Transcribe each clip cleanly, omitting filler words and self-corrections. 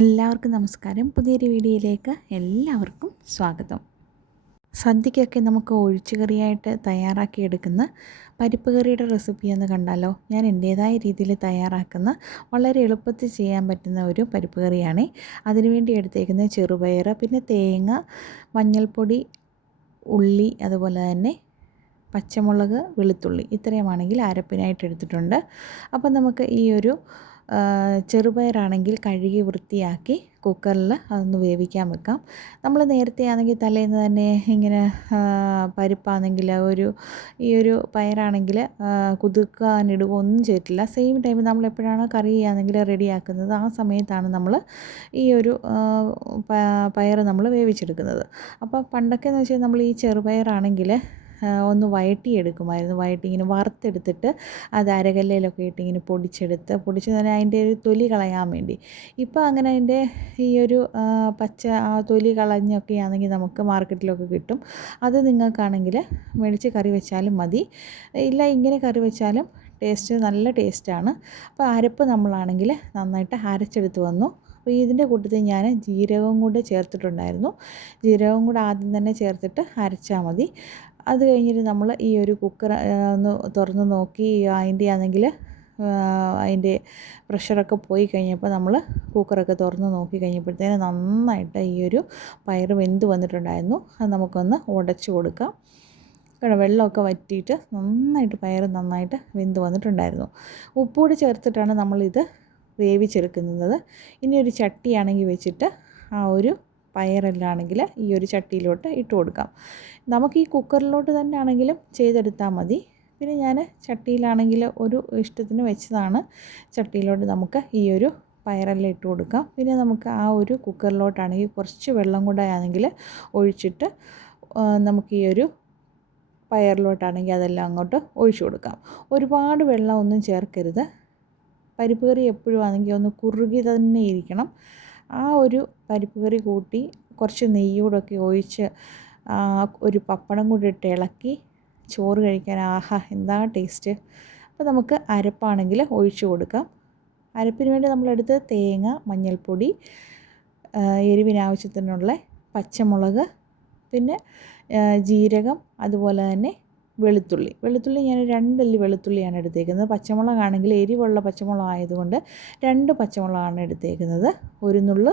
എല്ലാവർക്കും നമസ്കാരം. പുതിയൊരു വീഡിയോയിലേക്ക് എല്ലാവർക്കും സ്വാഗതം. സദ്യക്കൊക്കെ നമുക്ക് ഒഴിച്ചുകറിയായിട്ട് തയ്യാറാക്കിയെടുക്കുന്ന പരിപ്പ് കറിയുടെ റെസിപ്പി ഒന്ന് കണ്ടാലോ? ഞാൻ എൻ്റേതായ രീതിയിൽ തയ്യാറാക്കുന്ന വളരെ എളുപ്പത്തിൽ ചെയ്യാൻ പറ്റുന്ന ഒരു പരിപ്പ് കറിയാണ്. അതിനുവേണ്ടി എടുത്തേക്കുന്ന ചെറുപയർ, പിന്നെ തേങ്ങ, മഞ്ഞൾപ്പൊടി, ഉള്ളി, അതുപോലെ തന്നെ പച്ചമുളക്, വെളുത്തുള്ളി ഇത്രയുമാണെങ്കിൽ അരപ്പിനായിട്ട് എടുത്തിട്ടുണ്ട്. അപ്പോൾ നമുക്ക് ഈ ഒരു ചെറുപയറാണെങ്കിൽ കഴുകി വൃത്തിയാക്കി കുക്കറിൽ അതൊന്ന് വേവിക്കാൻ വെക്കാം. നമ്മൾ നേരത്തെ ആണെങ്കിൽ തലേന്ന് തന്നെ ഇങ്ങനെ പരിപ്പാണെങ്കിൽ ഈ ഒരു പയറാണെങ്കിൽ കുതിർക്കാനിടുക ഒന്നും ചെയ്തിട്ടില്ല. സെയിം ടൈം നമ്മൾ എപ്പോഴാണോ കറി ആണെങ്കിൽ റെഡിയാക്കുന്നത് ആ സമയത്താണ് നമ്മൾ ഈ ഒരു പയർ നമ്മൾ വേവിച്ചെടുക്കുന്നത്. അപ്പോൾ പണ്ടൊക്കെ എന്ന് വെച്ചാൽ നമ്മൾ ഈ ചെറുപയറാണെങ്കിൽ ഒന്ന് വഴറ്റിയെടുക്കുമായിരുന്നു. ഇങ്ങനെ വറുത്തെടുത്തിട്ട് അത് അരകല്ലയിലൊക്കെ ഇട്ട് ഇങ്ങനെ പൊടിച്ച് തന്നെ അതിൻ്റെ ഒരു തൊലി കളയാൻ വേണ്ടി. ഇപ്പോൾ അങ്ങനെ അതിൻ്റെ ഈ ഒരു പച്ച തൊലി കളഞ്ഞൊക്കെ ആണെങ്കിൽ നമുക്ക് മാർക്കറ്റിലൊക്കെ കിട്ടും. അത് നിങ്ങൾക്കാണെങ്കിൽ മേടിച്ച് കറി വെച്ചാലും മതി. ഇല്ല ഇങ്ങനെ കറി വെച്ചാലും നല്ല ടേസ്റ്റാണ്. അപ്പോൾ അരപ്പ് നമ്മളാണെങ്കിൽ നന്നായിട്ട് അരച്ചെടുത്ത് വന്നു. അപ്പോൾ ഇതിൻ്റെ കൂട്ടത്തിൽ ഞാൻ ജീരകവും കൂടെ ചേർത്തിട്ടുണ്ടായിരുന്നു. ജീരകവും കൂടെ ആദ്യം തന്നെ ചേർത്തിട്ട് അരച്ചാൽ മതി. അത് കഴിഞ്ഞിട്ട് നമ്മൾ ഈ ഒരു കുക്കർ ഒന്ന് തുറന്ന് നോക്കി അതിൻ്റെ പ്രഷറൊക്കെ പോയി കഴിഞ്ഞപ്പോൾ നമ്മൾ കുക്കറൊക്കെ തുറന്ന് നോക്കി കഴിഞ്ഞപ്പോഴത്തേന് നന്നായിട്ട് ഈ ഒരു പയർ വെന്ത് വന്നിട്ടുണ്ടായിരുന്നു. അത് നമുക്കൊന്ന് ഉടച്ചു കൊടുക്കാം. വെള്ളമൊക്കെ വറ്റിയിട്ട് നന്നായിട്ട് വെന്ത് വന്നിട്ടുണ്ടായിരുന്നു. ഉപ്പുകൂടി ചേർത്തിട്ടാണ് നമ്മളിത് വേവിച്ചെടുക്കുന്നത്. ഇനി ഒരു ചട്ടിയാണെങ്കിൽ വെച്ചിട്ട് ആ ഒരു പയറെല്ലാം ആണെങ്കിൽ ഈ ഒരു ചട്ടിയിലോട്ട് ഇട്ട് കൊടുക്കാം. നമുക്ക് ഈ കുക്കറിലോട്ട് തന്നെ ആണെങ്കിലും ചെയ്തെടുത്താൽ മതി. പിന്നെ ഞാൻ ചട്ടിയിലാണെങ്കിൽ ഒരു ഇഷ്ടത്തിന് വെച്ചതാണ്. ചട്ടിയിലോട്ട് നമുക്ക് ഈ ഒരു പയറെല്ലാം ഇട്ട് കൊടുക്കാം. പിന്നെ നമുക്ക് ആ ഒരു കുക്കറിലോട്ടാണെങ്കിൽ കുറച്ച് വെള്ളം കൂടെ ആണെങ്കിൽ ഒഴിച്ചിട്ട് നമുക്ക് ഈ ഒരു പയറിലോട്ടാണെങ്കിൽ അതെല്ലാം അങ്ങോട്ട് ഒഴിച്ചു കൊടുക്കാം. ഒരുപാട് വെള്ളമൊന്നും ചേർക്കരുത്. പരിപ്പ് കറി എപ്പോഴും ആണെങ്കിൽ ഒന്ന് കുറുകി തന്നെ ഇരിക്കണം. ആ ഒരു പരിപ്പ് കറി കൂട്ടി കുറച്ച് നെയ്യൂടൊക്കെ ഒഴിച്ച് ഒരു പപ്പടം കൂടി ഇട്ട് ഇളക്കി ചോറ് കഴിക്കാൻ ആഹാ എന്താ ടേസ്റ്റ്. അപ്പോൾ നമുക്ക് അരപ്പാണെങ്കിൽ ഒഴിച്ചു കൊടുക്കാം. അരപ്പിന് വേണ്ടി നമ്മളെടുത്ത് തേങ്ങ, മഞ്ഞൾപ്പൊടി, എരിവിനാവശ്യത്തിനുള്ള പച്ചമുളക്, പിന്നെ ജീരകം, അതുപോലെ തന്നെ വെളുത്തുള്ളി ഞാൻ 2 അല്ലി വെളുത്തുള്ളിയാണ് എടുത്തേക്കുന്നത്. പച്ചമുളകാണെങ്കിൽ എരിവുള്ള പച്ചമുളക് ആയതുകൊണ്ട് 2 പച്ചമുളകാണ് എടുത്തേക്കുന്നത്. ഒരു നുള്ള്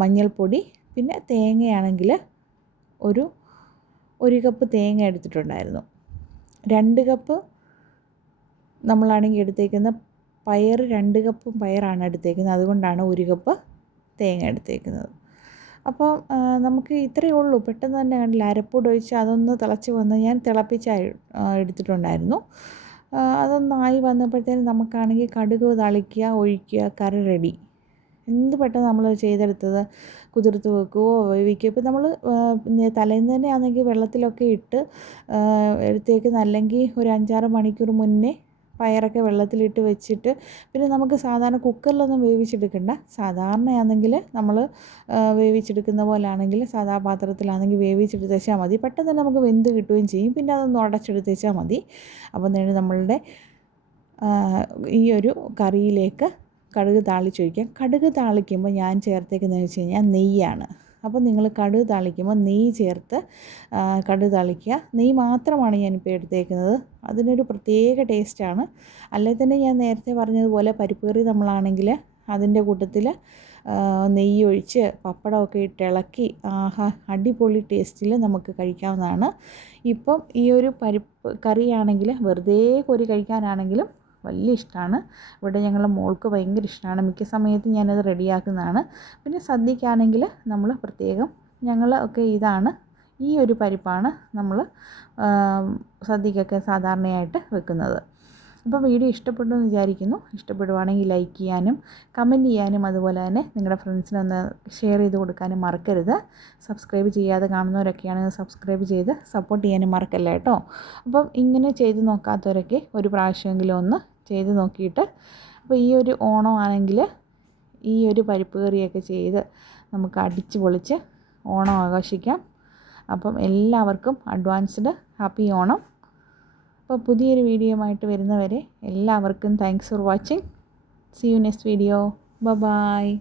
മഞ്ഞൾപ്പൊടി, പിന്നെ തേങ്ങയാണെങ്കിൽ ഒരു കപ്പ് തേങ്ങ എടുത്തിട്ടുണ്ടായിരുന്നു. 2 കപ്പ് നമ്മളാണെങ്കിൽ എടുത്തേക്കുന്ന പയർ 2 കപ്പ് പയറാണ് എടുത്തേക്കുന്നത്. അതുകൊണ്ടാണ് 1 കപ്പ് തേങ്ങ എടുത്തേക്കുന്നത്. അപ്പോൾ നമുക്ക് ഇത്രയേ ഉള്ളൂ. പെട്ടെന്ന് തന്നെ കണ്ടില്ല, അരപ്പൊടി ഒഴിച്ച് അതൊന്ന് തിളച്ച് വന്ന് ഞാൻ എടുത്തിട്ടുണ്ടായിരുന്നു. അതൊന്നായി വന്നപ്പോഴത്തേനും നമുക്കാണെങ്കിൽ കടുക് താളിക്കുക, ഒഴിക്കുക, കറി റെഡി. എന്ത് പെട്ടെന്ന് നമ്മൾ ചെയ്തെടുത്തത്. കുതിർത്ത് വെക്കുകയോ വേവിക്കുകയോ. ഇപ്പോൾ നമ്മൾ തലേന്ന് തന്നെ ആണെങ്കിൽ വെള്ളത്തിലൊക്കെ ഇട്ട് എടുത്തേക്കുന്ന, അല്ലെങ്കിൽ ഒരു 5-6 മണിക്കൂർ മുന്നേ പയറൊക്കെ വെള്ളത്തിലിട്ട് വെച്ചിട്ട് പിന്നെ നമുക്ക് സാധാരണ കുക്കറിലൊന്നും വേവിച്ചെടുക്കണ്ട. സാധാരണയാണെങ്കിൽ നമ്മൾ വേവിച്ചെടുക്കുന്ന പോലെ ആണെങ്കിൽ സാധാ പാത്രത്തിലാണെങ്കിൽ വേവിച്ചെടുത്ത് വെച്ചാൽ മതി. പെട്ടെന്ന് തന്നെ നമുക്ക് വെന്ത് കിട്ടുകയും ചെയ്യും. പിന്നെ അതൊന്ന് ഉടച്ചെടുത്ത് വെച്ചാൽ മതി. അപ്പോൾ നമ്മളുടെ ഈ ഒരു കറിയിലേക്ക് കടുക് താളിച്ചൊഴിക്കാം. കടുക് താളിക്കുമ്പോൾ ഞാൻ ചേർത്തേക്കുന്നതെന്ന് വെച്ച് കഴിഞ്ഞാൽ നെയ്യാണ്. അപ്പോൾ നിങ്ങൾ കടുക് താളിക്കുമ്പോൾ നെയ്യ് ചേർത്ത് കടുക് താളിക്കുക. നെയ്യ് മാത്രമാണ് ഞാനിപ്പോൾ എടുത്തേക്കുന്നത്. അതിനൊരു പ്രത്യേക ടേസ്റ്റാണ്. അല്ലെങ്കിൽ തന്നെ ഞാൻ നേരത്തെ പറഞ്ഞതുപോലെ പരിപ്പ് കറി നമ്മളാണെങ്കിൽ അതിൻ്റെ കൂട്ടത്തിൽ നെയ്യ് ഒഴിച്ച് പപ്പടമൊക്കെ ഇട്ട് ഇളക്കി ആഹാ അടിപൊളി ടേസ്റ്റിൽ നമുക്ക് കഴിക്കാവുന്നതാണ്. ഇപ്പം ഈ ഒരു പരിപ്പ് കറിയാണെങ്കിൽ വെറുതെ കോരി കഴിക്കാനാണെങ്കിലും വലിയ ഇഷ്ടമാണ്. ഇവിടെ ഞങ്ങളുടെ മോൾക്ക് ഭയങ്കര ഇഷ്ടമാണ്. മിക്ക സമയത്തും ഞാനത് റെഡിയാക്കുന്നതാണ്. പിന്നെ സദ്യക്കാണെങ്കിൽ നമ്മൾ പ്രത്യേകം ഞങ്ങളൊക്കെ ഈ ഒരു പരിപ്പാണ് നമ്മൾ സദ്യക്കൊക്കെ സാധാരണയായിട്ട് വെക്കുന്നത്. അപ്പോൾ വീഡിയോ ഇഷ്ടപ്പെട്ടു എന്ന് വിചാരിക്കുന്നു. ഇഷ്ടപ്പെടുവാണെങ്കിൽ ലൈക്ക് ചെയ്യാനും കമൻറ്റ് ചെയ്യാനും അതുപോലെ തന്നെ നിങ്ങളുടെ ഫ്രണ്ട്സിനൊന്ന് ഷെയർ ചെയ്ത് കൊടുക്കാനും മറക്കരുത്. സബ്സ്ക്രൈബ് ചെയ്യാതെ കാണുന്നവരൊക്കെയാണെങ്കിൽ സബ്സ്ക്രൈബ് ചെയ്ത് സപ്പോർട്ട് ചെയ്യാനും മറക്കല്ല കേട്ടോ. അപ്പം ഇങ്ങനെ ചെയ്ത് നോക്കാത്തവരൊക്കെ ഒരു പ്രാവശ്യമെങ്കിലും ഒന്ന് ചെയ്ത് നോക്കിയിട്ട്, അപ്പോൾ ഈ ഒരു ഓണം ആണെങ്കിൽ ഈ ഒരു പരിപ്പ് കറിയൊക്കെ ചെയ്ത് നമുക്ക് അടിച്ച് പൊളിച്ച് ഓണം ആഘോഷിക്കാം. അപ്പം എല്ലാവർക്കും അഡ്വാൻസ്ഡ് ഹാപ്പി ഓണം. അപ്പോൾ പുതിയൊരു വീഡിയോയുമായിട്ട് വരുന്നവരെ എല്ലാവർക്കും thanks for watching. See you next video. By.